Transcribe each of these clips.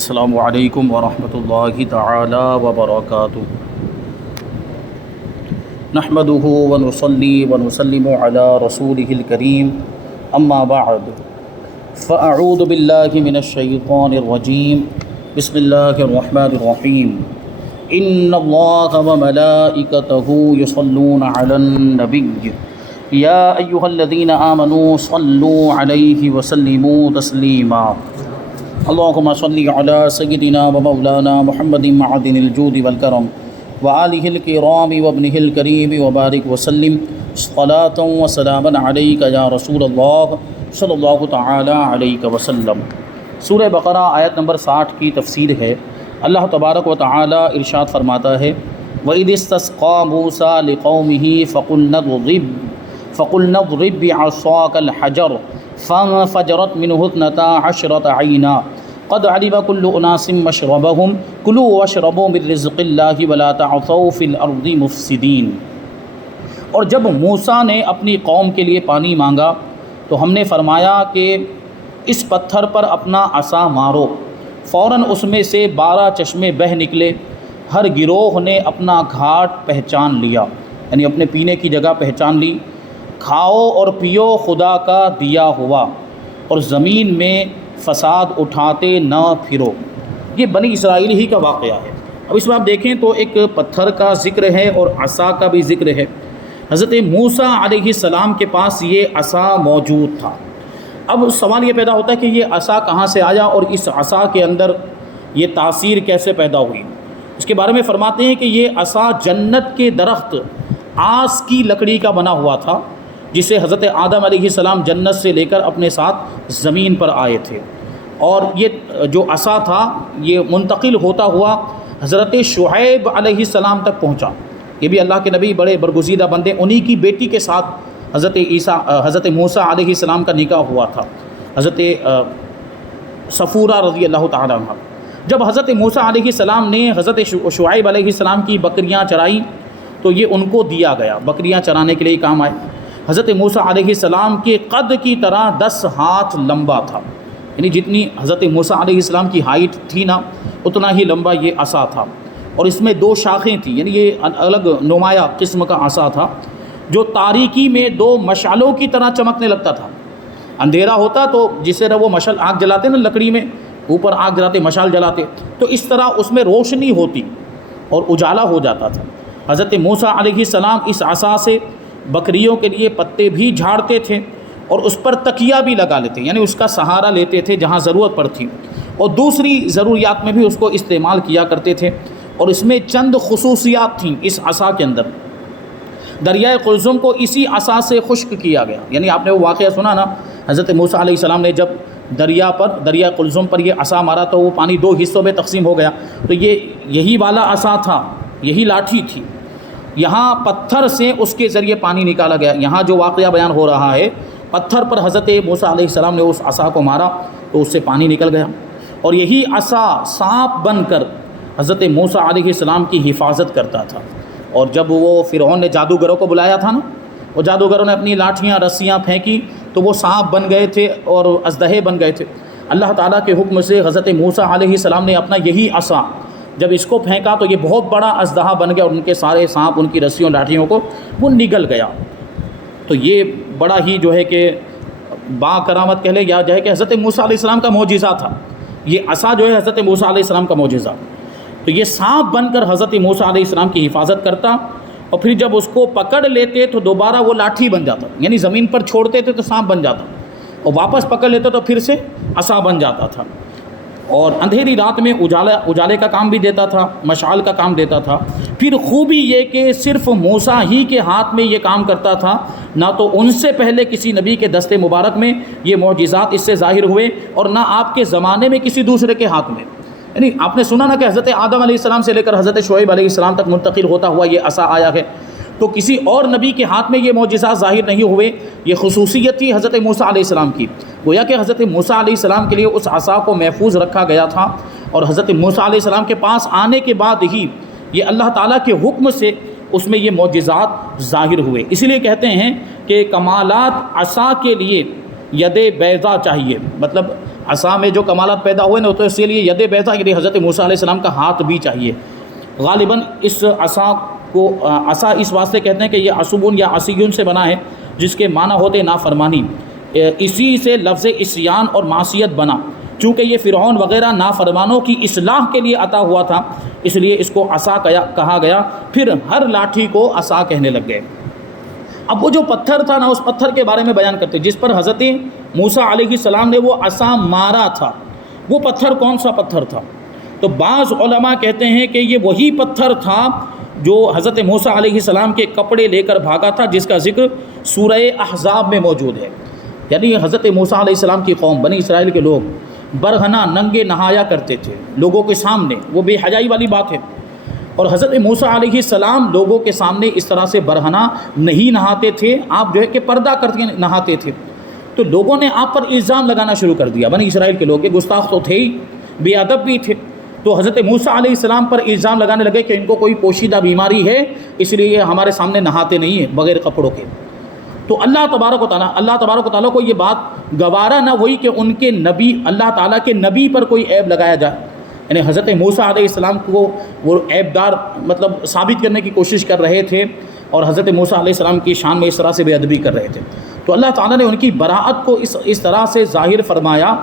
السلام علیکم ورحمۃ اللہ تعالی وبرکاتہ۔ نحمده ونصلی ونسلم علی رسوله الکریم، اما بعد فاعوذ باللہ من الشیطان الرجیم، بسم اللہ الرحمن الرحیم۔ ان اللہ وملائکتہ یصلون علی النبی یا ایہا الذین آمنوا صلوا علیہ وسلموا تسلیما۔ اللہم صلی علی سیدنا و مولانا محمد معدن الجود والکرم وآلہ الکرام وابنہ الکریم وبارک وسلم صلاۃ و سلاما علیک یا رسول اللہ صلی اللہ تعالی علیہ وسلم۔ سورہ بقرہ آیت نمبر 60 کی تفسیر ہے۔ اللہ تبارک و تعالی ارشاد فرماتا ہے، وَإِذِ اسْتَسْقَىٰ مُوسَىٰ لِقَوْمِهِ فَقُلْنَا اضْرِب بِّعَصَاكَ الْحَجَرَ فَانفَجَرَتْ مِنْهُ اثْنَتَا عَشْرَةَ عَيْنًا قَدْ عَلِمَ كُلُّ أُنَاسٍ مَّشْرَبَهُمْ كُلُوا وَاشْرَبُوا مِن رِّزْقِ اللَّهِ وَلَا تَعْثَوْا فِي الْأَرْضِ مُفْسِدِينَ۔ اور جب موسیٰ نے اپنی قوم کے لیے پانی مانگا تو ہم نے فرمایا کہ اس پتھر پر اپنا عصا مارو، فوراً اس میں سے 12 چشمے بہہ نکلے۔ ہر گروہ نے اپنا گھاٹ پہچان لیا، یعنی اپنے پینے کی جگہ پہچان لی۔ کھاؤ اور پیو خدا کا دیا ہوا، اور زمین میں فساد اٹھاتے نہ پھرو۔ یہ بنی اسرائیل ہی کا واقعہ ہے۔ اب اس میں آپ دیکھیں تو ایک پتھر کا ذکر ہے اور عصا کا بھی ذکر ہے۔ حضرت موسیٰ علیہ السلام کے پاس یہ عصا موجود تھا۔ اب سوال یہ پیدا ہوتا ہے کہ یہ عصا کہاں سے آیا اور اس عصا کے اندر یہ تاثیر کیسے پیدا ہوئی۔ اس کے بارے میں فرماتے ہیں کہ یہ عصا جنت کے درخت آس کی لکڑی کا بنا ہوا تھا، جسے حضرت آدم علیہ السلام جنت سے لے کر اپنے ساتھ زمین پر آئے تھے، اور یہ جو عصا تھا یہ منتقل ہوتا ہوا حضرت شعیب علیہ السلام تک پہنچا۔ یہ بھی اللہ کے نبی بڑے برگزیدہ بندے، انہی کی بیٹی کے ساتھ حضرت موسیٰ علیہ السلام کا نکاح ہوا تھا، حضرت صفورہ رضی اللہ تعالیٰ عنہ۔ جب حضرت موسیٰ علیہ السلام نے حضرت شعیب علیہ السلام کی بکریاں چرائیں تو یہ ان کو دیا گیا، بکریاں چرانے کے لیے کام آئے۔ حضرت موسیٰ علیہ السلام کے قد کی طرح 10 ہاتھ لمبا تھا، یعنی جتنی حضرت موسیٰ علیہ السلام کی ہائٹ تھی نا اتنا ہی لمبا یہ عصا تھا، اور اس میں 2 شاخیں تھیں، یعنی یہ الگ نمایاں قسم کا عصا تھا جو تاریکی میں 2 مشعلوں کی طرح چمکنے لگتا تھا۔ اندھیرا ہوتا تو جس طرح وہ مشعل آگ جلاتے نا، لکڑی میں اوپر آگ جلاتے مشعل جلاتے، تو اس طرح اس میں روشنی ہوتی اور اجالا ہو جاتا تھا۔ حضرت موسیٰ علیہ السلام اس عصا سے بکریوں کے لیے پتے بھی جھاڑتے تھے اور اس پر تکیہ بھی لگا لیتے، یعنی اس کا سہارا لیتے تھے جہاں ضرورت پڑتی، اور دوسری ضروریات میں بھی اس کو استعمال کیا کرتے تھے۔ اور اس میں چند خصوصیات تھیں اس عصا کے اندر۔ دریائے قلزم کو اسی عصا سے خشک کیا گیا، یعنی آپ نے وہ واقعہ سنا نا، حضرت موسیٰ علیہ السلام نے جب دریائے قلزم پر یہ عصا مارا تو وہ پانی 2 حصوں میں تقسیم ہو گیا، تو یہی والا عصا تھا، یہی لاٹھی تھی۔ یہاں پتھر سے اس کے ذریعے پانی نکالا گیا۔ یہاں جو واقعہ بیان ہو رہا ہے، پتھر پر حضرت موسیٰ علیہ السلام نے اس عصا کو مارا تو اس سے پانی نکل گیا، اور یہی عصا سانپ بن کر حضرت موسیٰ علیہ السلام کی حفاظت کرتا تھا۔ اور جب وہ فرعون نے جادوگروں کو بلایا تھا نا، وہ جادوگروں نے اپنی لاٹھیاں رسیاں پھینکی تو وہ سانپ بن گئے تھے اور اژدہے بن گئے تھے۔ اللہ تعالیٰ کے حکم سے حضرت موسیٰ علیہ السلام نے اپنا یہی عصا جب اس کو پھینکا تو یہ بہت بڑا اژدہا بن گیا، اور ان کے سارے سانپ ان کی رسیوں لاٹھیوں کو وہ نگل گیا۔ تو یہ بڑا ہی جو ہے کہ با کرامت کہہ لیں یا جو ہے کہ حضرت موسیٰ علیہ السلام کا معجزہ تھا۔ یہ عصا جو ہے حضرت موسیٰ علیہ السلام کا معجزہ، تو یہ سانپ بن کر حضرت موسیٰ علیہ السلام کی حفاظت کرتا، اور پھر جب اس کو پکڑ لیتے تو دوبارہ وہ لاٹھی بن جاتا، یعنی زمین پر چھوڑتے تھے تو سانپ بن جاتا، اور واپس پکڑ لیتے تو پھر سے عصا بن جاتا تھا۔ اور اندھیری رات میں اجالے کا کام بھی دیتا تھا، مشعل کا کام دیتا تھا۔ پھر خوبی یہ کہ صرف موسیٰ ہی کے ہاتھ میں یہ کام کرتا تھا، نہ تو ان سے پہلے کسی نبی کے دست مبارک میں یہ معجزات اس سے ظاہر ہوئے، اور نہ آپ کے زمانے میں کسی دوسرے کے ہاتھ میں۔ یعنی آپ نے سنا نا کہ حضرت آدم علیہ السلام سے لے کر حضرت شعیب علیہ السلام تک منتقل ہوتا ہوا یہ عصا آیا ہے، تو کسی اور نبی کے ہاتھ میں یہ معجزات ظاہر نہیں ہوئے۔ یہ خصوصیت تھی حضرت موسیٰ علیہ السلام کی، گویا کہ حضرت موسیٰ علیہ السلام کے لیے اس عصا کو محفوظ رکھا گیا تھا، اور حضرت موسیٰ علیہ السلام کے پاس آنے کے بعد ہی یہ اللہ تعالیٰ کے حکم سے اس میں یہ معجزات ظاہر ہوئے۔ اسی لیے کہتے ہیں کہ کمالات عصا کے لیے ید بیضا چاہیے، مطلب عصا میں جو کمالات پیدا ہوئے نا، تو اسی لیے ید بیضا یعنی حضرت موسیٰ علیہ السلام کا ہاتھ بھی چاہیے۔ غالباً اس عصا کو عصا اس واسطے کہتے ہیں کہ یہ عصبون یا عصیون سے بنا ہے، جس کے معنی ہوتے نافرمانی، اسی سے لفظ عصیان اور معصیت بنا۔ چونکہ یہ فرعون وغیرہ نافرمانوں کی اصلاح کے لیے عطا ہوا تھا، اس لیے اس کو عصا کہا گیا۔ پھر ہر لاٹھی کو عصا کہنے لگ گئے۔ اب وہ جو پتھر تھا نا، اس پتھر کے بارے میں بیان کرتے جس پر حضرت موسیٰ علیہ السلام نے وہ عصا مارا تھا، وہ پتھر کون سا پتھر تھا؟ تو بعض علماء کہتے ہیں کہ یہ وہی پتھر تھا جو حضرت موسیٰ علیہ السلام کے کپڑے لے کر بھاگا تھا، جس کا ذکر سورہ احزاب میں موجود ہے۔ یعنی حضرت موسیٰ علیہ السلام کی قوم بنی اسرائیل کے لوگ برہنہ ننگے نہایا کرتے تھے لوگوں کے سامنے، وہ بے حیائی والی بات ہے۔ اور حضرت موسیٰ علیہ السلام لوگوں کے سامنے اس طرح سے برہنہ نہیں نہاتے تھے، آپ جو ہے کہ پردہ کر کے نہاتے تھے۔ تو لوگوں نے آپ پر الزام لگانا شروع کر دیا، بنی اسرائیل کے لوگ، یہ گستاخ تو تھے ہی، بے ادب بھی تھے۔ تو حضرت موسیٰ علیہ السلام پر الزام لگانے لگے کہ ان کو کوئی پوشیدہ بیماری ہے، اس لیے یہ ہمارے سامنے نہاتے نہیں ہیں بغیر کپڑوں کے۔ تو اللہ تبارک و تعالیٰ کو یہ بات گوارا نہ ہوئی کہ ان کے نبی، اللہ تعالیٰ کے نبی پر کوئی عیب لگایا جائے۔ یعنی حضرت موسیٰ علیہ السلام کو وہ عیب دار ثابت کرنے کی کوشش کر رہے تھے، اور حضرت موسیٰ علیہ السلام کی شان میں اس طرح سے بے ادبی کر رہے تھے۔ تو اللہ تعالیٰ نے ان کی براءت کو اس طرح سے ظاہر فرمایا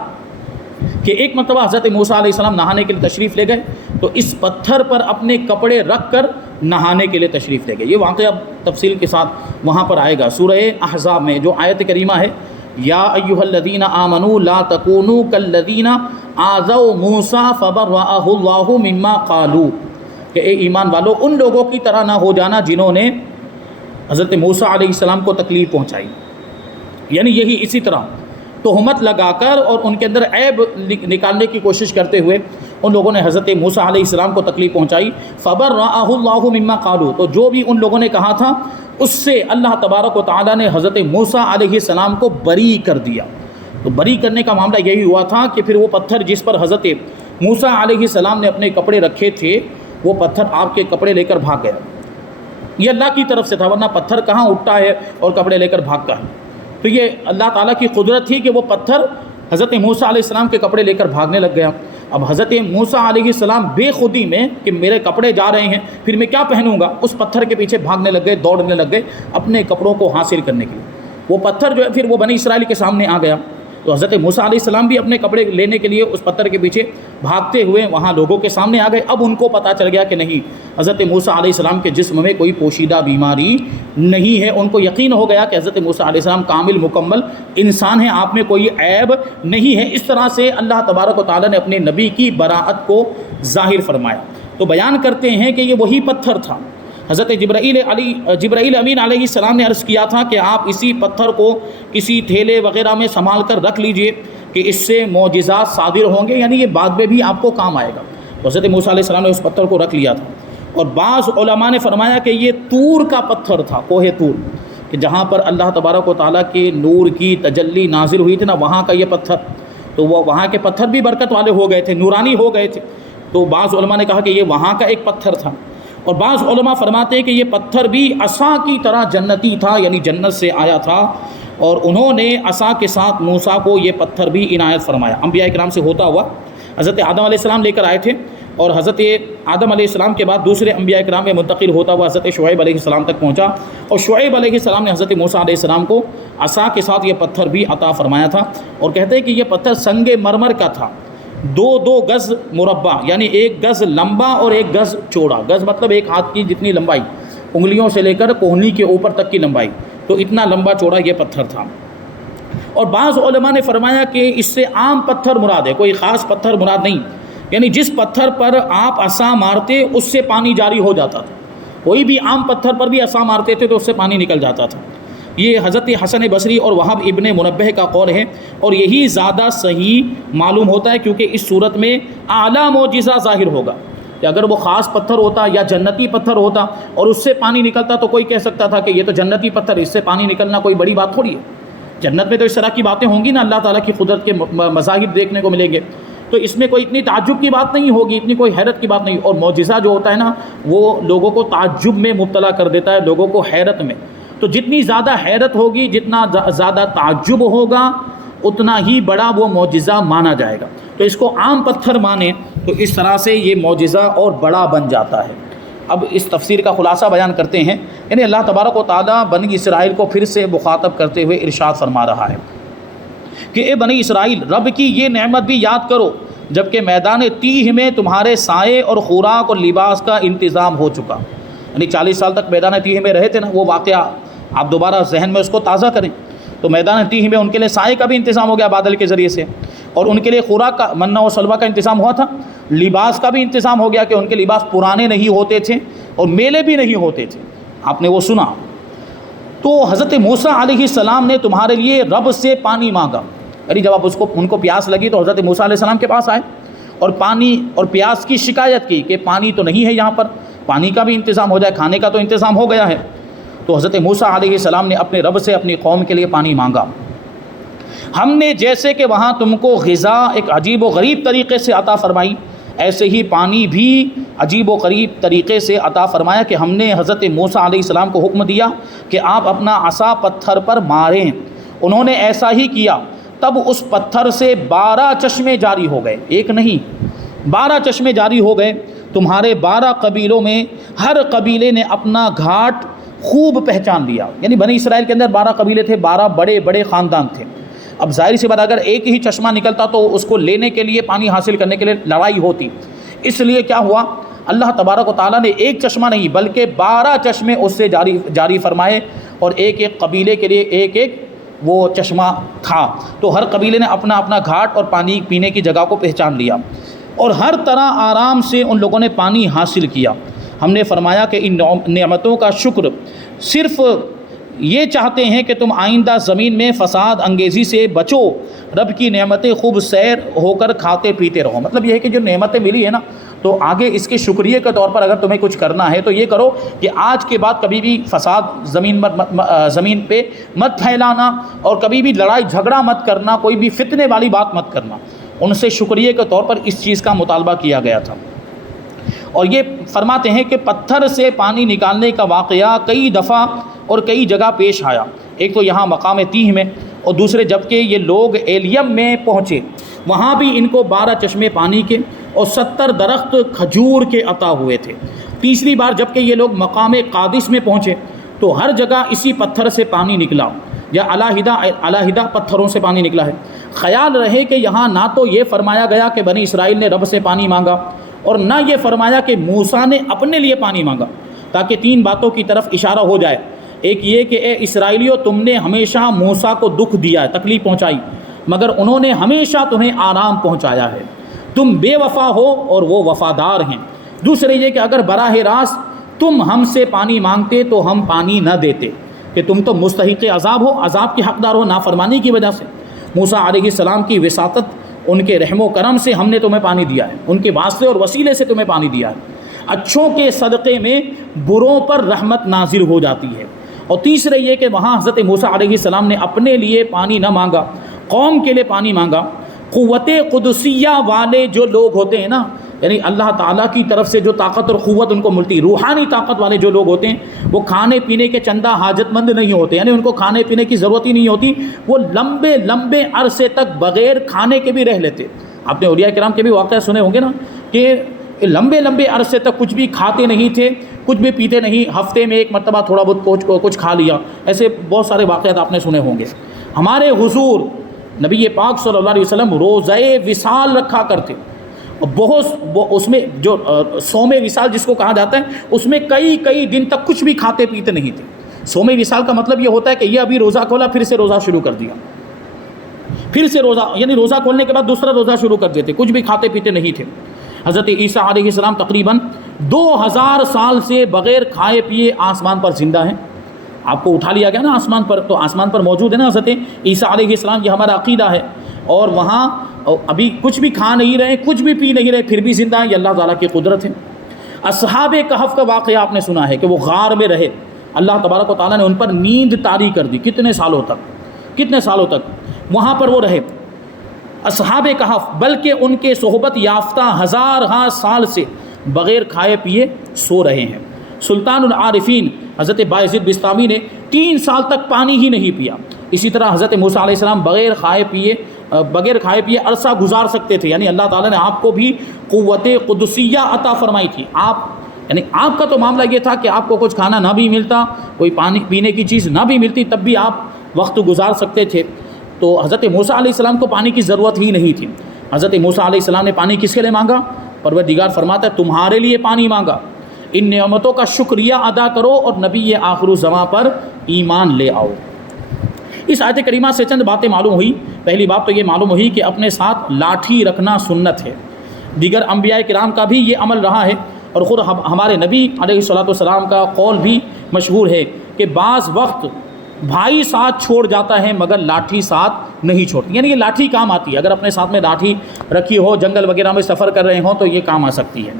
کہ ایک مرتبہ حضرت موسیٰ علیہ السلام نہانے کے لیے تشریف لے گئے، تو اس پتھر پر اپنے کپڑے رکھ کر نہانے کے لیے تشریف لے گئے۔ یہ واقعہ تفصیل کے ساتھ وہاں پر آئے گا سورہ احزاب میں، جو آیت کریمہ ہے، یا ایھا الذین آمنوا لا تکونوا کالذین آذوا موسیٰ فبرأہ اللہ مما قالوا، کہ اے ایمان والو ان لوگوں کی طرح نہ ہو جانا جنہوں نے حضرت موسیٰ علیہ السلام کو تکلیف پہنچائی۔ یعنی یہی اسی طرح تہمت لگا کر اور ان کے اندر عیب نکالنے کی کوشش کرتے ہوئے ان لوگوں نے حضرت موسیٰ علیہ السلام کو تکلیف پہنچائی۔ فبرأہ اللہ مما قالوا، تو جو بھی ان لوگوں نے کہا تھا اس سے اللہ تبارک و تعالیٰ نے حضرت موسیٰ علیہ السلام کو بری کر دیا۔ تو بری کرنے کا معاملہ یہی ہوا تھا کہ پھر وہ پتھر جس پر حضرت موسیٰ علیہ السلام نے اپنے کپڑے رکھے تھے، وہ پتھر آپ کے کپڑے لے کر بھاگ گیا۔ یہ اللہ کی طرف سے تھا، ورنہ پتھر کہاں اٹھتا ہے اور کپڑے لے کر بھاگتا ہے؟ تو یہ اللہ تعالیٰ کی قدرت تھی کہ وہ پتھر حضرت موسیٰ علیہ السلام کے کپڑے لے کر بھاگنے لگ گیا۔ اب حضرت موسیٰ علیہ السلام بے خودی میں کہ میرے کپڑے جا رہے ہیں، پھر میں کیا پہنوں گا، اس پتھر کے پیچھے بھاگنے لگ گئے، دوڑنے لگ گئے اپنے کپڑوں کو حاصل کرنے کے لیے۔ وہ پتھر جو ہے پھر وہ بنی اسرائیل کے سامنے آ گیا، تو حضرت موسیٰ علیہ السلام بھی اپنے کپڑے لینے کے لیے اس پتھر کے پیچھے بھاگتے ہوئے وہاں لوگوں کے سامنے آ گئے۔ اب ان کو پتہ چل گیا کہ نہیں، حضرت موسیٰ علیہ السلام کے جسم میں کوئی پوشیدہ بیماری نہیں ہے۔ ان کو یقین ہو گیا کہ حضرت موسیٰ علیہ السلام کامل مکمل انسان ہیں، آپ میں کوئی عیب نہیں ہے۔ اس طرح سے اللہ تبارک و تعالیٰ نے اپنے نبی کی براءت کو ظاہر فرمایا۔ تو بیان کرتے ہیں کہ یہ وہی پتھر تھا۔ حضرت جبرائیل امین علیہ السلام نے عرض کیا تھا کہ آپ اسی پتھر کو کسی تھیلے وغیرہ میں سنبھال کر رکھ لیجئے کہ اس سے معجزات صادر ہوں گے، یعنی یہ بعد میں بھی آپ کو کام آئے گا۔ تو حضرت موسیٰ علیہ السلام نے اس پتھر کو رکھ لیا تھا۔ اور بعض علماء نے فرمایا کہ یہ طور کا پتھر تھا، کوہ طور، کہ جہاں پر اللہ تبارک و تعالیٰ کے نور کی تجلی نازل ہوئی تھی نا، وہاں کا یہ پتھر، تو وہ وہاں کے پتھر بھی برکت والے ہو گئے تھے، نورانی ہو گئے تھے۔ تو بعض علماء نے کہا کہ یہ وہاں کا ایک پتھر تھا، اور بعض علماء فرماتے ہیں کہ یہ پتھر بھی عصا کی طرح جنتی تھا، یعنی جنت سے آیا تھا، اور انہوں نے عصا کے ساتھ موسیٰ کو یہ پتھر بھی عنایت فرمایا۔ انبیاء کرام سے ہوتا ہوا حضرت آدم علیہ السلام لے کر آئے تھے، اور حضرت آدم علیہ السلام کے بعد دوسرے انبیاء کرام میں منتقل ہوتا ہوا حضرت شعیب علیہ السلام تک پہنچا، اور شعیب علیہ السلام نے حضرت موسیٰ علیہ السلام کو عصا کے ساتھ یہ پتھر بھی عطا فرمایا تھا۔ اور کہتے ہیں کہ یہ پتھر سنگ مرمر کا تھا، 2 گز مربع، یعنی 1 گز لمبا اور 1 گز چوڑا۔ گز مطلب ایک ہاتھ کی جتنی لمبائی، انگلیوں سے لے کر کوہنی کے اوپر تک کی لمبائی، تو اتنا لمبا چوڑا یہ پتھر تھا۔ اور بعض علماء نے فرمایا کہ اس سے عام پتھر مراد ہے، کوئی خاص پتھر مراد نہیں، یعنی جس پتھر پر آپ عصا مارتے اس سے پانی جاری ہو جاتا تھا، کوئی بھی عام پتھر پر بھی عصا مارتے تھے تو اس سے پانی نکل جاتا تھا۔ یہ حضرت حسن بصری اور وہب ابن منبہ کا قول ہے، اور یہی زیادہ صحیح معلوم ہوتا ہے، کیونکہ اس صورت میں اعلیٰ معجزہ ظاہر ہوگا کہ اگر وہ خاص پتھر ہوتا یا جنتی پتھر ہوتا اور اس سے پانی نکلتا تو کوئی کہہ سکتا تھا کہ یہ تو جنتی پتھر، اس سے پانی نکلنا کوئی بڑی بات تھوڑی ہے۔ جنت میں تو اس طرح کی باتیں ہوں گی نا، اللہ تعالیٰ کی قدرت کے مظاہر دیکھنے کو ملیں گے، تو اس میں کوئی اتنی تعجب کی بات نہیں ہوگی، اتنی کوئی حیرت کی بات نہیں۔ اور معجزہ جو ہوتا ہے نا، وہ لوگوں کو تعجب میں مبتلا کر دیتا ہے، لوگوں کو حیرت میں۔ تو جتنی زیادہ حیرت ہوگی، جتنا زیادہ تعجب ہوگا، اتنا ہی بڑا وہ معجزہ مانا جائے گا۔ تو اس کو عام پتھر مانیں تو اس طرح سے یہ معجزہ اور بڑا بن جاتا ہے۔ اب اس تفسیر کا خلاصہ بیان کرتے ہیں، یعنی اللہ تبارک و تعالیٰ بنی اسرائیل کو پھر سے مخاطب کرتے ہوئے ارشاد فرما رہا ہے کہ اے بنی اسرائیل، رب کی یہ نعمت بھی یاد کرو جبکہ میدان تیہ میں تمہارے سائے اور خوراک اور لباس کا انتظام ہو چکا۔ یعنی 40 سال تک میدان تیہ میں رہے تھے نا، وہ واقعہ آپ دوبارہ ذہن میں اس کو تازہ کریں۔ تو میدان تیہ میں ان کے لیے سائے کا بھی انتظام ہو گیا بادل کے ذریعے سے، اور ان کے لیے خوراک کا، منہ و سلوہ کا انتظام ہوا تھا، لباس کا بھی انتظام ہو گیا کہ ان کے لباس پرانے نہیں ہوتے تھے اور میلے بھی نہیں ہوتے تھے، آپ نے وہ سنا۔ تو حضرت موسیٰ علیہ السلام نے تمہارے لیے رب سے پانی مانگا، یعنی جب آپ ان کو پیاس لگی تو حضرت موسیٰ علیہ السلام کے پاس آئے اور پانی اور پیاس کی شکایت کی کہ پانی تو نہیں ہے یہاں پر، پانی کا بھی انتظام ہو جائے، کھانے کا تو انتظام ہو گیا ہے۔ تو حضرت موسیٰ علیہ السلام نے اپنے رب سے اپنی قوم کے لیے پانی مانگا۔ ہم نے جیسے کہ وہاں تم کو غذا ایک عجیب و غریب طریقے سے عطا فرمائی، ایسے ہی پانی بھی عجیب و غریب طریقے سے عطا فرمایا کہ ہم نے حضرت موسیٰ علیہ السلام کو حکم دیا کہ آپ اپنا عصا پتھر پر ماریں۔ انہوں نے ایسا ہی کیا، تب اس پتھر سے 12 چشمے جاری ہو گئے، ایک نہیں 12 چشمے جاری ہو گئے۔ تمہارے 12 قبیلوں میں ہر قبیلے نے اپنا گھاٹ خوب پہچان لیا، یعنی بنی اسرائیل کے اندر 12 قبیلے تھے، 12 بڑے بڑے خاندان تھے۔ اب ظاہر سی بات، اگر ایک ہی چشمہ نکلتا تو اس کو لینے کے لیے، پانی حاصل کرنے کے لیے لڑائی ہوتی، اس لیے کیا ہوا، اللہ تبارک و تعالیٰ نے ایک چشمہ نہیں بلکہ 12 چشمے اس سے جاری فرمائے، اور ایک ایک قبیلے کے لیے ایک ایک وہ چشمہ تھا۔ تو ہر قبیلے نے اپنا اپنا گھاٹ اور پانی پینے کی جگہ کو پہچان لیا، اور ہر طرح آرام سے ان لوگوں نے پانی حاصل کیا۔ ہم نے فرمایا کہ ان نعمتوں کا شکر صرف یہ چاہتے ہیں کہ تم آئندہ زمین میں فساد انگیزی سے بچو، رب کی نعمتیں خوب سیر ہو کر کھاتے پیتے رہو۔ مطلب یہ ہے کہ جو نعمتیں ملی ہے نا، تو آگے اس کے شکریہ کے طور پر اگر تمہیں کچھ کرنا ہے تو یہ کرو کہ آج کے بعد کبھی بھی فساد زمین پہ مت پھیلانا، اور کبھی بھی لڑائی جھگڑا مت کرنا، کوئی بھی فتنے والی بات مت کرنا۔ ان سے شکریہ کے طور پر اس چیز کا مطالبہ کیا گیا تھا۔ اور یہ فرماتے ہیں کہ پتھر سے پانی نکالنے کا واقعہ کئی دفعہ اور کئی جگہ پیش آیا، ایک تو یہاں مقام تیہ میں، اور دوسرے جب کہ یہ لوگ ایلیم میں پہنچے، وہاں بھی ان کو 12 چشمے پانی کے اور 70 درخت کھجور کے عطا ہوئے تھے۔ تیسری بار جب کہ یہ لوگ مقام قادس میں پہنچے تو ہر جگہ اسی پتھر سے پانی نکلا، یا علیحدہ پتھروں سے پانی نکلا ہے۔ خیال رہے کہ یہاں نہ تو یہ فرمایا گیا کہ بنی اسرائیل نے رب سے پانی مانگا، اور نہ یہ فرمایا کہ موسیٰ نے اپنے لیے پانی مانگا، تاکہ 3 باتوں کی طرف اشارہ ہو جائے۔ ایک یہ کہ اے اسرائیلیوں، تم نے ہمیشہ موسیٰ کو دکھ دیا ہے، تکلیف پہنچائی، مگر انہوں نے ہمیشہ تمہیں آرام پہنچایا ہے۔ تم بے وفا ہو اور وہ وفادار ہیں۔ دوسرے یہ کہ اگر براہ راست تم ہم سے پانی مانگتے تو ہم پانی نہ دیتے، کہ تم تو مستحق عذاب ہو، عذاب کے حقدار ہو نافرمانی کی وجہ سے۔ موسیٰ علیہ السلام کی وساطت، ان کے رحم و کرم سے ہم نے تمہیں پانی دیا ہے، ان کے واسطے اور وسیلے سے تمہیں پانی دیا ہے۔ اچھوں کے صدقے میں بروں پر رحمت نازل ہو جاتی ہے۔ اور تیسرے یہ کہ وہاں حضرت موسیٰ علیہ السلام نے اپنے لیے پانی نہ مانگا، قوم کے لیے پانی مانگا۔ قوت قدسیہ والے جو لوگ ہوتے ہیں نا، یعنی اللہ تعالیٰ کی طرف سے جو طاقت اور قوت ان کو ملتی، روحانی طاقت والے جو لوگ ہوتے ہیں، وہ کھانے پینے کے چندہ حاجت مند نہیں ہوتے، یعنی ان کو کھانے پینے کی ضرورت ہی نہیں ہوتی، وہ لمبے لمبے عرصے تک بغیر کھانے کے بھی رہ لیتے۔ آپ نے اولیاء کرام کے بھی واقعہ سنے ہوں گے نا، کہ لمبے لمبے عرصے تک کچھ بھی کھاتے نہیں تھے، کچھ بھی پیتے نہیں، ہفتے میں ایک مرتبہ تھوڑا بہت کچھ کھا لیا، ایسے بہت سارے واقعات آپ نے سنے ہوں گے۔ ہمارے حضور نبی پاک صلی اللہ علیہ وسلم روزہ وصال رکھا کرتے، اس میں جو صوم وصال جس کو کہا جاتا ہے، اس میں کئی دن تک کچھ بھی کھاتے پیتے نہیں تھے۔ صوم وصال کا مطلب یہ ہوتا ہے کہ یہ ابھی روزہ کھولا، پھر سے روزہ شروع کر دیا، پھر سے روزہ، یعنی روزہ کھولنے کے بعد دوسرا روزہ شروع کر دیتے، کچھ بھی کھاتے پیتے نہیں تھے۔ حضرت عیسیٰ علیہ السلام تقریباً 2000 سال سے بغیر کھائے پیے آسمان پر زندہ ہیں۔ آپ کو اٹھا لیا گیا نا آسمان پر، تو آسمان پر موجود ہے نا حضرت عیسیٰ علیہ السلام، یہ ہمارا عقیدہ ہے۔ اور وہاں ابھی کچھ بھی کھا نہیں رہے، کچھ بھی پی نہیں رہے، پھر بھی زندہ ہیں، یہ اللہ تعالیٰ کی قدرت ہے۔ اصحاب کہف کا واقعہ آپ نے سنا ہے کہ وہ غار میں رہے، اللہ تبارک و تعالیٰ نے ان پر نیند طاری کر دی، کتنے سالوں تک وہاں پر وہ رہے اصحاب کہف، بلکہ ان کے صحبت یافتہ ہزارہا سال سے بغیر کھائے پیے سو رہے ہیں۔ سلطان العارفین حضرت بایزید بستامی نے 3 سال تک پانی ہی نہیں پیا، اسی طرح حضرت موسیٰ علیہ السلام بغیر کھائے پیے عرصہ گزار سکتے تھے، یعنی اللہ تعالیٰ نے آپ کو بھی قوت قدسیہ عطا فرمائی تھی۔ آپ کا تو معاملہ یہ تھا کہ آپ کو کچھ کھانا نہ بھی ملتا، کوئی پانی پینے کی چیز نہ بھی ملتی، تب بھی آپ وقت گزار سکتے تھے۔ تو حضرت موسیٰ علیہ السلام کو پانی کی ضرورت ہی نہیں تھی۔ حضرت موسیٰ علیہ السلام نے پانی کس کے لیے مانگا؟ پروردگار فرماتا ہے تمہارے لیے پانی مانگا، ان نعمتوں کا شکریہ ادا کرو اور نبی آخر الزماں پر ایمان لے آؤ۔ اس آیت کریمہ سے چند باتیں معلوم ہوئی۔ پہلی بات تو یہ معلوم ہوئی کہ اپنے ساتھ لاٹھی رکھنا سنت ہے، دیگر انبیاء کرام کا بھی یہ عمل رہا ہے، اور خود ہمارے نبی علیہ الصلوۃ والسلام کا قول بھی مشہور ہے کہ بعض وقت بھائی ساتھ چھوڑ جاتا ہے مگر لاٹھی ساتھ نہیں چھوڑتی، یعنی یہ لاٹھی کام آتی ہے، اگر اپنے ساتھ میں لاٹھی رکھی ہو، جنگل وغیرہ میں سفر کر رہے ہوں تو یہ کام آ سکتی ہے۔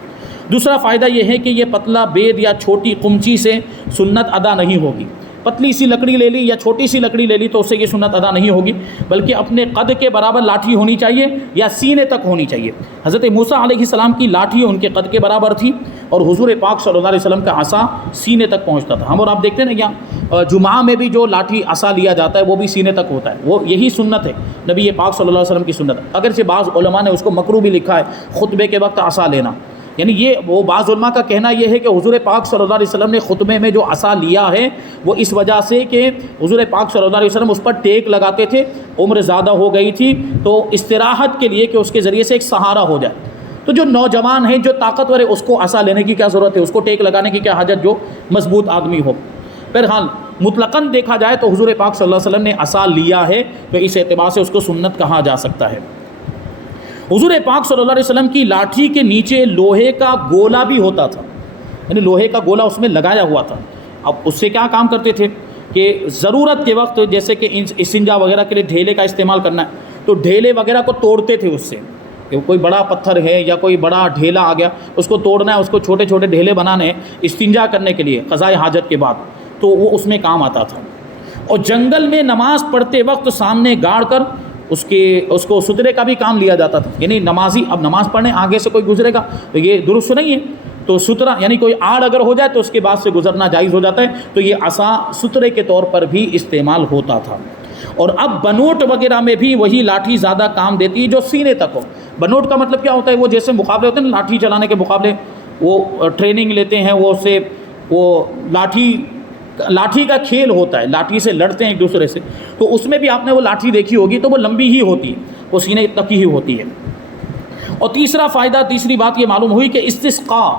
دوسرا فائدہ یہ ہے کہ یہ پتلا بید یا چھوٹی قمچی سے سنت ادا نہیں ہوگی، پتلی سی لکڑی لے لی یا چھوٹی سی لکڑی لے لی تو اس سے یہ سنت ادا نہیں ہوگی، بلکہ اپنے قد کے برابر لاٹھی ہونی چاہیے یا سینے تک ہونی چاہیے۔ حضرت موسیٰ علیہ السلام کی لاٹھی ان کے قد کے برابر تھی، اور حضور پاک صلی اللہ علیہ وسلم کا عصا سینے تک پہنچتا تھا۔ ہم اور آپ دیکھتے ہیں نا یہاں جمعہ میں بھی جو لاٹھی عصا لیا جاتا ہے وہ بھی سینے تک ہوتا ہے، وہ یہی سنت ہے نبی پاک صلی اللہ علیہ وسلم کی سنت۔ اگرچہ بعض علماء نے اس کو مکروہ بھی لکھا ہے، خطبے کے وقت عصا لینا، یعنی یہ وہ بعض علماء کا کہنا یہ ہے کہ حضور پاک صلی اللہ علیہ وسلم نے خطبے میں جو عصا لیا ہے وہ اس وجہ سے کہ حضور پاک صلی اللہ علیہ وسلم اس پر ٹیک لگاتے تھے، عمر زیادہ ہو گئی تھی تو استراحت کے لیے کہ اس کے ذریعے سے ایک سہارا ہو جائے۔ تو جو نوجوان ہے، جو طاقتور ہے، اس کو عصا لینے کی کیا ضرورت ہے، اس کو ٹیک لگانے کی کیا حاجت جو مضبوط آدمی ہو۔ بہرحال مطلقاً دیکھا جائے تو حضور پاک صلی اللہ علیہ وسلم نے عصا لیا ہے تو اس اعتبار سے اس کو سنت کہا جا سکتا ہے۔ حضور پاک صلی اللہ علیہ وسلم کی لاٹھی کے نیچے لوہے کا گولا بھی ہوتا تھا، یعنی لوہے کا گولا اس میں لگایا ہوا تھا۔ اب اس سے کیا کام کرتے تھے کہ ضرورت کے وقت جیسے کہ استنجا وغیرہ کے لیے ڈھیلے کا استعمال کرنا ہے تو ڈھیلے وغیرہ کو توڑتے تھے، اس سے کہ کوئی بڑا پتھر ہے یا کوئی بڑا ڈھیلا آ گیا اس کو توڑنا ہے، اس کو چھوٹے چھوٹے ڈھیلے بنانے ہیں استنجا کرنے کے لیے قضاء حاجت کے بعد، تو وہ اس میں کام آتا تھا۔ اور جنگل میں نماز پڑھتے وقت سامنے گاڑ کر اس کو سترے کا بھی کام لیا جاتا تھا، یعنی نمازی اب نماز پڑھنے آگے سے کوئی گزرے گا تو یہ درست نہیں ہے، تو سترا یعنی کوئی آڑ اگر ہو جائے تو اس کے بعد سے گزرنا جائز ہو جاتا ہے، تو یہ عصا سترے کے طور پر بھی استعمال ہوتا تھا۔ اور اب بنوٹ وغیرہ میں بھی وہی لاٹھی زیادہ کام دیتی ہے جو سینے تک ہو۔ بنوٹ کا مطلب کیا ہوتا ہے، وہ جیسے مقابلے ہوتے ہیں نا لاٹھی چلانے کے مقابلے، وہ ٹریننگ لیتے ہیں، وہ لاٹھی کا کھیل ہوتا ہے، لاٹھی سے لڑتے ہیں ایک دوسرے سے، تو اس میں بھی آپ نے وہ لاٹھی دیکھی ہوگی تو وہ لمبی ہی ہوتی ہے، وہ سینے تک ہی ہوتی ہے۔ اور تیسری بات یہ معلوم ہوئی کہ استسقاء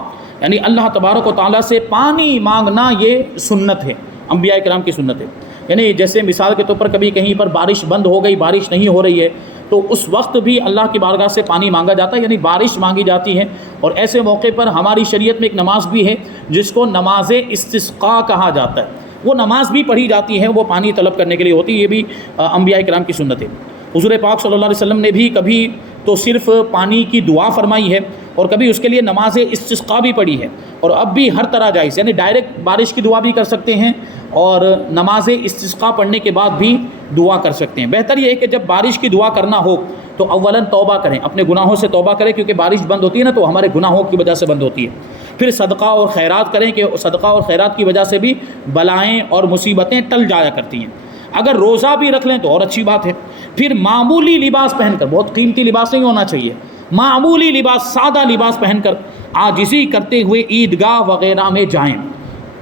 یعنی اللہ تبارک و تعالیٰ سے پانی مانگنا یہ سنت ہے، انبیاء کرام کی سنت ہے۔ یعنی جیسے مثال کے طور پر کبھی کہیں پر بارش بند ہو گئی، بارش نہیں ہو رہی ہے، تو اس وقت بھی اللہ کی بارگاہ سے پانی مانگا جاتا ہے، یعنی بارش مانگی جاتی ہے۔ اور ایسے موقع پر ہماری شریعت میں ایک نماز بھی ہے جس کو نماز استسقاء کہا جاتا ہے، وہ نماز بھی پڑھی جاتی ہے، وہ پانی طلب کرنے کے لیے ہوتی ہے، یہ بھی انبیاء کرام کی سنت ہے۔ حضور پاک صلی اللہ علیہ وسلم نے بھی کبھی تو صرف پانی کی دعا فرمائی ہے اور کبھی اس کے لیے نماز استسقاء بھی پڑھی ہے، اور اب بھی ہر طرح جائز، یعنی ڈائریکٹ بارش کی دعا بھی کر سکتے ہیں اور نماز استسقاء پڑھنے کے بعد بھی دعا کر سکتے ہیں۔ بہتر یہ ہے کہ جب بارش کی دعا کرنا ہو تو اولاً توبہ کریں، اپنے گناہوں سے توبہ کریں، کیونکہ بارش بند ہوتی ہے نا تو ہمارے گناہوں کی وجہ سے بند ہوتی ہے۔ پھر صدقہ اور خیرات کریں کہ صدقہ اور خیرات کی وجہ سے بھی بلائیں اور مصیبتیں ٹل جایا کرتی ہیں۔ اگر روزہ بھی رکھ لیں تو اور اچھی بات ہے۔ پھر معمولی لباس پہن کر، بہت قیمتی لباس نہیں ہونا چاہیے، معمولی لباس، سادہ لباس پہن کر عاجزی کرتے ہوئے عیدگاہ وغیرہ میں جائیں۔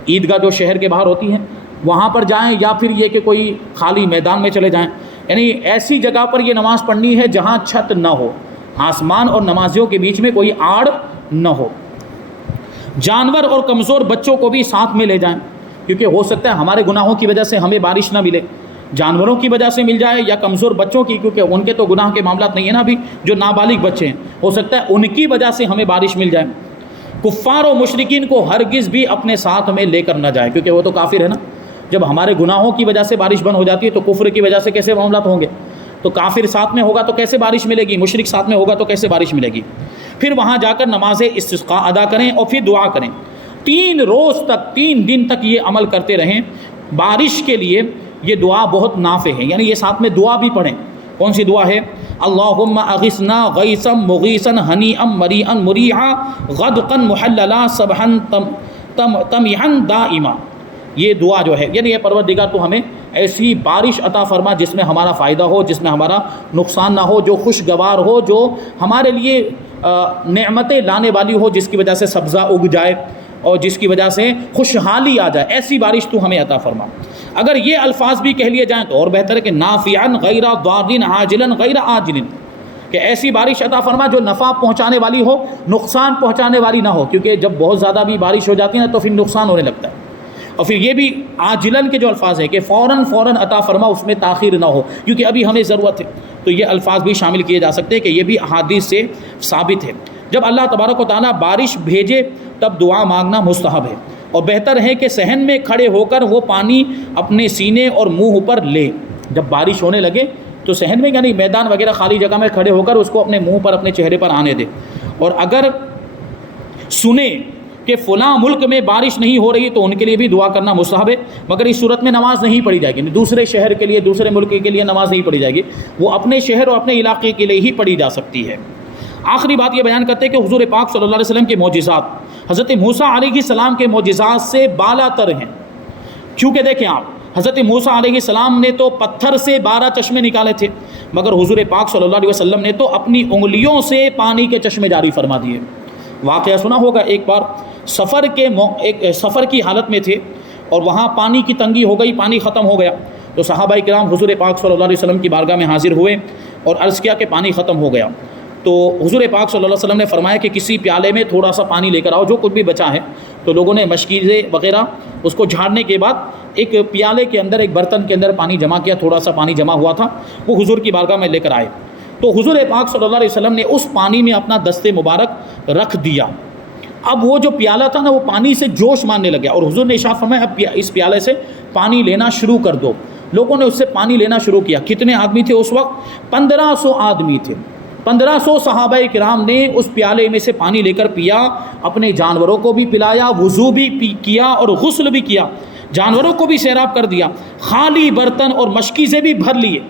عیدگاہ جو شہر کے باہر ہوتی ہیں وہاں پر جائیں، یا پھر یہ کہ کوئی خالی میدان میں چلے جائیں، یعنی ایسی جگہ پر یہ نماز پڑھنی ہے جہاں چھت نہ ہو، آسمان اور نمازیوں کے بیچ میں کوئی آڑ نہ ہو۔ جانور اور کمزور بچوں کو بھی ساتھ میں لے جائیں، کیونکہ ہو سکتا ہے ہمارے گناہوں کی وجہ سے ہمیں بارش نہ ملے، جانوروں کی وجہ سے مل جائے یا کمزور بچوں کی، کیونکہ ان کے تو گناہ کے معاملات نہیں ہیں نا، ابھی جو نابالغ بچے ہیں ہو سکتا ہے ان کی وجہ سے ہمیں بارش مل جائے۔ کفار و مشرکین کو ہرگز بھی اپنے ساتھ میں لے کر نہ جائے، کیونکہ وہ تو کافر ہے نا۔ جب ہمارے گناہوں کی وجہ سے بارش بند ہو جاتی ہے تو کفر کی وجہ سے کیسے معاملات ہوں گے؟ تو کافر ساتھ میں ہوگا تو کیسے بارش ملے گی، مشرک ساتھ میں ہوگا تو کیسے بارش ملے گی؟ پھر وہاں جا کر نماز استسقاء ادا کریں اور پھر دعا کریں۔ 3 روز تک، 3 دن تک یہ عمل کرتے رہیں۔ بارش کے لیے یہ دعا بہت نافع ہے، یعنی یہ ساتھ میں دعا بھی پڑھیں۔ کون سی دعا ہے؟ اللہم اغثنا غیثا مغیثا ہنیئا مریئا مریعا غدقا محللا صبحا تمیحا دائما۔ یہ دعا جو ہے، یعنی یہ پروردگار تو ہمیں ایسی بارش عطا فرما جس میں ہمارا فائدہ ہو، جس میں ہمارا نقصان نہ ہو، جو خوشگوار ہو، جو ہمارے لیے نعمتیں لانے والی ہو، جس کی وجہ سے سبزہ اگ جائے اور جس کی وجہ سے خوشحالی آ جائے، ایسی بارش تو ہمیں عطا فرما۔ اگر یہ الفاظ بھی کہہ لیے جائیں تو اور بہتر ہے کہ نافعا غیر ضار عاجلا غیر آجل، کہ ایسی بارش عطا فرما جو نفع پہنچانے والی ہو، نقصان پہنچانے والی نہ ہو، کیونکہ جب بہت زیادہ بھی بارش ہو جاتی ہے نا تو پھر نقصان ہونے لگتا ہے۔ اور پھر یہ بھی عاجلاً کے جو الفاظ ہیں کہ فوراً عطا فرما، اس میں تاخیر نہ ہو کیونکہ ابھی ہمیں ضرورت ہے، تو یہ الفاظ بھی شامل کیے جا سکتے ہیں کہ یہ بھی احادیث سے ثابت ہے۔ جب اللہ تبارک و تعالیٰ بارش بھیجے تب دعا مانگنا مستحب ہے، اور بہتر ہے کہ صحن میں کھڑے ہو کر وہ پانی اپنے سینے اور منہ پر لے۔ جب بارش ہونے لگے تو صحن میں یعنی میدان وغیرہ خالی جگہ میں کھڑے ہو کر اس کو اپنے منہ پر، اپنے چہرے پر آنے دے، اور اگر سنے کہ فلاں ملک میں بارش نہیں ہو رہی تو ان کے لیے بھی دعا کرنا مستحب ہے، مگر اس صورت میں نماز نہیں پڑھی جائے گی، دوسرے شہر کے لیے، دوسرے ملک کے لیے نماز نہیں پڑھی جائے گی، وہ اپنے شہر اور اپنے علاقے کے لیے ہی پڑھی جا سکتی ہے۔ آخری بات یہ بیان کرتے ہیں کہ حضور پاک صلی اللہ علیہ وسلم کے معجزات حضرت موسیٰ علیہ السلام کے معجزات سے بالا تر ہیں، کیونکہ دیکھیں آپ، حضرت موسیٰ علیہ السلام نے تو پتھر سے 12 چشمے نکالے تھے، مگر حضور پاک صلی اللہ علیہ وسلم نے تو اپنی انگلیوں سے پانی کے چشمے جاری فرما دیے۔ واقعہ سنا ہوگا، ایک بار سفر کی حالت میں تھے اور وہاں پانی کی تنگی ہو گئی، پانی ختم ہو گیا، تو صحابہ کرام حضور پاک صلی اللہ علیہ وسلم کی بارگاہ میں حاضر ہوئے اور عرض کیا کہ پانی ختم ہو گیا۔ تو حضور پاک صلی اللہ علیہ وسلم نے فرمایا کہ کسی پیالے میں تھوڑا سا پانی لے کر آؤ، جو کچھ بھی بچا ہے۔ تو لوگوں نے مشکیزیں وغیرہ اس کو جھاڑنے کے بعد ایک پیالے کے اندر، ایک برتن کے اندر پانی جمع کیا، تھوڑا سا پانی جمع ہوا تھا، وہ حضور کی بارگاہ میں لے کر آئے۔ تو حضور پاک صلی اللہ علیہ وسلم نے اس پانی میں اپنا دست مبارک رکھ دیا۔ اب وہ جو پیالہ تھا نا، وہ پانی سے جوش مارنے لگا، اور حضور نے ارشاد فرمایا اب اس پیالے سے پانی لینا شروع کر دو۔ لوگوں نے اس سے پانی لینا شروع کیا۔ کتنے آدمی تھے اس وقت؟ 1500 آدمی تھے۔ 1500 صحابہ کرام نے اس پیالے میں سے پانی لے کر پیا، اپنے جانوروں کو بھی پلایا، وضو بھی کیا اور غسل بھی کیا، جانوروں کو بھی سیراب کر دیا، خالی برتن اور مشکیزیں بھی بھر لیے،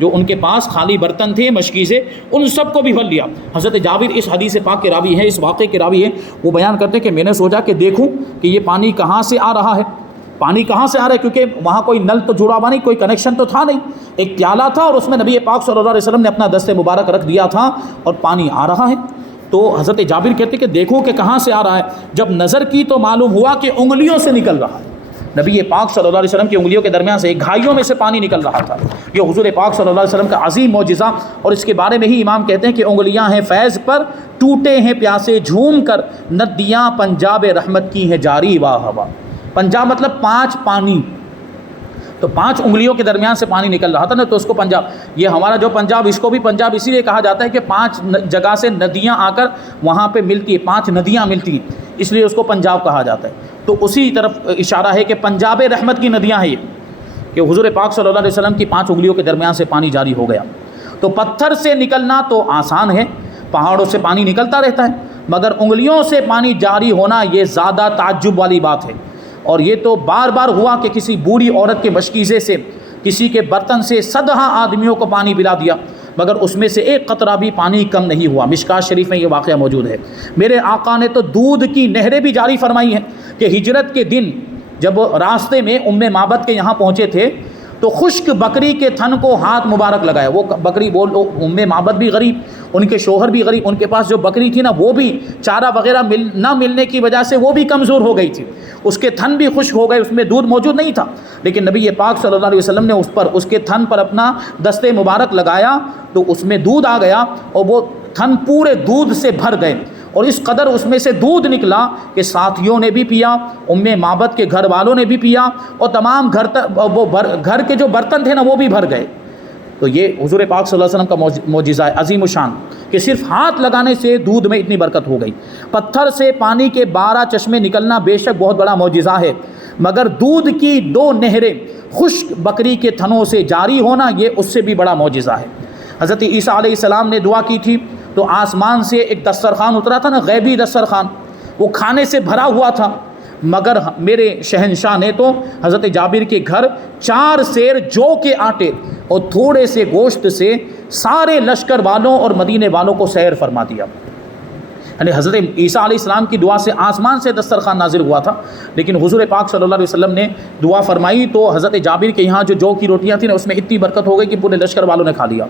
جو ان کے پاس خالی برتن تھے، مشکیزیں، ان سب کو بھی بھر لیا۔ حضرت جابر اس حدیث پاک کے راوی ہیں، اس واقعے کے راوی ہیں، وہ بیان کرتے ہیں کہ میں نے سوچا کہ دیکھوں کہ یہ پانی کہاں سے آ رہا ہے، پانی کہاں سے آ رہا ہے، کیونکہ وہاں کوئی نل تو جڑا ہوا نہیں، کوئی کنیکشن تو تھا نہیں، ایک پیالہ تھا اور اس میں نبی پاک صلی اللہ علیہ وسلم نے اپنا دست مبارک رکھ دیا تھا اور پانی آ رہا ہے۔ تو حضرت جابر کہتے کہ دیکھو کہ کہاں سے آ رہا ہے، جب نظر کی تو معلوم ہوا کہ انگلیوں سے نکل رہا ہے۔ نبی پاک صلی اللہ علیہ وسلم کی انگلیوں کے درمیان سے گھائیوں میں سے پانی نکل رہا تھا۔ یہ حضور پاک صلی اللہ علیہ وسلم کا عظیم معجزہ، اور اس کے بارے میں ہی امام کہتے ہیں کہ انگلیاں ہیں فیض پر، ٹوٹے ہیں پیاسے جھوم کر، ندیاں پنجاب رحمت کی ہیں جاری واہ ہوا۔ پنجاب مطلب 5 پانی، تو 5 انگلیوں کے درمیان سے پانی نکل رہا تھا نا، تو اس کو پنجاب، یہ ہمارا جو پنجاب، اس کو بھی پنجاب اسی لیے کہا جاتا ہے کہ 5 جگہ سے ندیاں آ کر وہاں پہ ملتی ہیں، 5 ندیاں ملتی ہیں، اس لیے اس کو پنجاب کہا جاتا ہے۔ تو اسی طرف اشارہ ہے کہ پنجاب رحمت کی ندیاں ہیں یہ، کہ حضور پاک صلی اللہ علیہ وسلم کی 5 انگلیوں کے درمیان سے پانی جاری ہو گیا۔ تو پتھر سے نکلنا تو آسان ہے، پہاڑوں سے پانی نکلتا رہتا ہے، مگر انگلیوں سے پانی جاری ہونا یہ زیادہ تعجب والی بات ہے۔ اور یہ تو بار بار ہوا کہ کسی بوڑھی عورت کے مشکیزے سے، کسی کے برتن سے 100 آدمیوں کو پانی پلا دیا، مگر اس میں سے ایک قطرہ بھی پانی کم نہیں ہوا۔ مشکات شریف میں یہ واقعہ موجود ہے۔ میرے آقا نے تو دودھ کی نہریں بھی جاری فرمائی ہیں کہ ہجرت کے دن جب راستے میں معبد کے یہاں پہنچے تھے تو خشک بکری کے تھن کو ہاتھ مبارک لگایا۔ وہ بکری معبد بھی غریب، ان کے شوہر بھی غریب، ان کے پاس جو بکری تھی نا وہ بھی چارہ وغیرہ نہ ملنے کی وجہ سے وہ بھی کمزور ہو گئی تھی، اس کے تھن بھی خشک ہو گئے، اس میں دودھ موجود نہیں تھا، لیکن نبی پاک صلی اللہ علیہ وسلم نے اس کے تھن پر اپنا دست مبارک لگایا تو اس میں دودھ آ گیا اور وہ تھن پورے دودھ سے بھر گئے، اور اس قدر اس میں سے دودھ نکلا کہ ساتھیوں نے بھی پیا، معبد کے گھر والوں نے بھی پیا، اور تمام گھر کے جو برتن تھے نا وہ بھی بھر گئے۔ تو یہ حضور پاک صلی اللہ علیہ وسلم کا معجزہ ہے عظیم الشان کہ صرف ہاتھ لگانے سے دودھ میں اتنی برکت ہو گئی۔ پتھر سے پانی کے 12 چشمے نکلنا بے شک بہت بڑا معجزہ ہے، مگر دودھ کی 2 نہریں خشک بکری کے تھنوں سے جاری ہونا یہ اس سے بھی بڑا معجزہ ہے۔ حضرت عیسیٰ علیہ السلام نے دعا کی تھی تو آسمان سے ایک دسترخوان اترا تھا نا، غیبی دسترخوان، وہ کھانے سے بھرا ہوا تھا، مگر میرے شہنشاہ نے تو حضرت جابر کے گھر 4 سیر جو کے آٹے اور تھوڑے سے گوشت سے سارے لشکر والوں اور مدینے والوں کو سیر فرما دیا۔ یعنی حضرت عیسیٰ علیہ السلام کی دعا سے آسمان سے دسترخوان نازل ہوا تھا، لیکن حضور پاک صلی اللہ علیہ وسلم نے دعا فرمائی تو حضرت جابر کے یہاں جو کی روٹیاں تھیں نا اس میں اتنی برکت ہو گئی کہ پورے لشکر والوں نے کھا لیا۔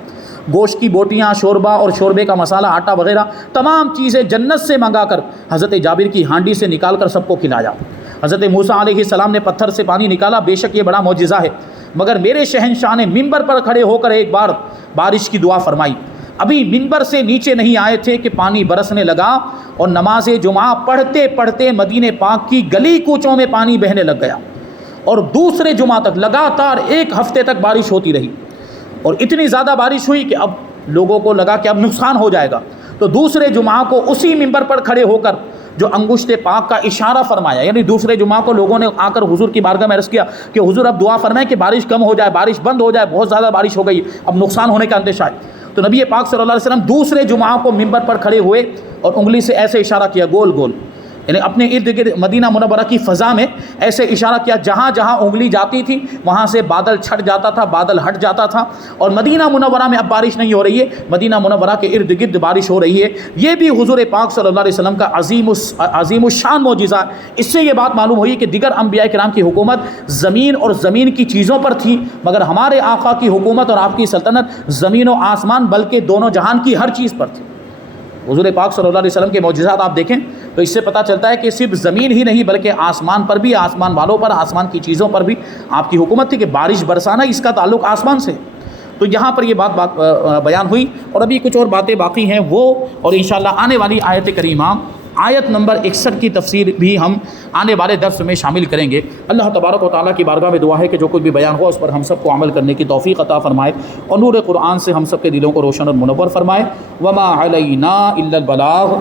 گوشت کی بوٹیاں، شوربہ اور شوربے کا مسالہ، آٹا وغیرہ تمام چیزیں جنت سے منگا کر حضرت جابر کی ہانڈی سے نکال کر سب کو کھلایا۔ حضرت موسیٰ علیہ السلام نے پتھر سے پانی نکالا، بے شک یہ بڑا معجزہ ہے، مگر میرے شہنشاہ نے منبر پر کھڑے ہو کر ایک بار بارش کی دعا فرمائی۔ ابھی منبر سے نیچے نہیں آئے تھے کہ پانی برسنے لگا اور نماز جمعہ پڑھتے پڑھتے مدینہ پاک کی گلی کوچوں میں پانی بہنے لگ گیا، اور دوسرے جمعہ تک لگاتار 1 ہفتے تک بارش ہوتی رہی، اور اتنی زیادہ بارش ہوئی کہ اب لوگوں کو لگا کہ اب نقصان ہو جائے گا، تو دوسرے جمعہ کو اسی منبر پر کھڑے ہو کر جو انگشت پاک کا اشارہ فرمایا، یعنی دوسرے جمعہ کو لوگوں نے آ کر حضور کی بارگاہ میں عرض کیا کہ حضور اب دعا فرمائیں کہ بارش کم ہو جائے، بارش بند ہو جائے، بہت زیادہ بارش ہو گئی، اب نقصان ہونے کا اندیشہ ہے۔ تو نبی پاک صلی اللہ علیہ وسلم دوسرے جمعہ کو منبر پر کھڑے ہوئے اور انگلی سے ایسے اشارہ کیا، گول گول، یعنی اپنے ارد گرد مدینہ منورہ کی فضا میں ایسے اشارہ کیا، جہاں جہاں انگلی جاتی تھی وہاں سے بادل چھٹ جاتا تھا، بادل ہٹ جاتا تھا، اور مدینہ منورہ میں اب بارش نہیں ہو رہی ہے، مدینہ منورہ کے ارد گرد بارش ہو رہی ہے۔ یہ بھی حضور پاک صلی اللہ علیہ وسلم کا عظیم الشان معجزہ۔ اس سے یہ بات معلوم ہوئی کہ دیگر انبیاء کرام کی حکومت زمین اور زمین کی چیزوں پر تھی، مگر ہمارے آقا کی حکومت اور آپ کی سلطنت زمین و آسمان بلکہ دونوں جہان کی ہر چیز پر تھی۔ حضور پاک صلی اللہ علیہ وسلم کے معجزات آپ دیکھیں تو اس سے پتہ چلتا ہے کہ صرف زمین ہی نہیں بلکہ آسمان پر بھی، آسمان والوں پر، آسمان کی چیزوں پر بھی آپ کی حکومت تھی کہ بارش برسانا اس کا تعلق آسمان سے۔ تو یہاں پر یہ بات بیان ہوئی، اور ابھی کچھ اور باتیں باقی ہیں وہ، اور انشاءاللہ آنے والی آیت کریمہ آیت نمبر 61 کی تفسیر بھی ہم آنے والے درس میں شامل کریں گے۔ اللہ تبارک و تعالیٰ کی بارگاہ میں دعا ہے کہ جو کچھ بھی بیان ہوا اس پر ہم سب کو عمل کرنے کی توفیق عطا فرمائے، اور نور قرآن سے ہم سب کے دلوں کو روشن اور منور فرمائے۔ وما علینا الا البلاغ۔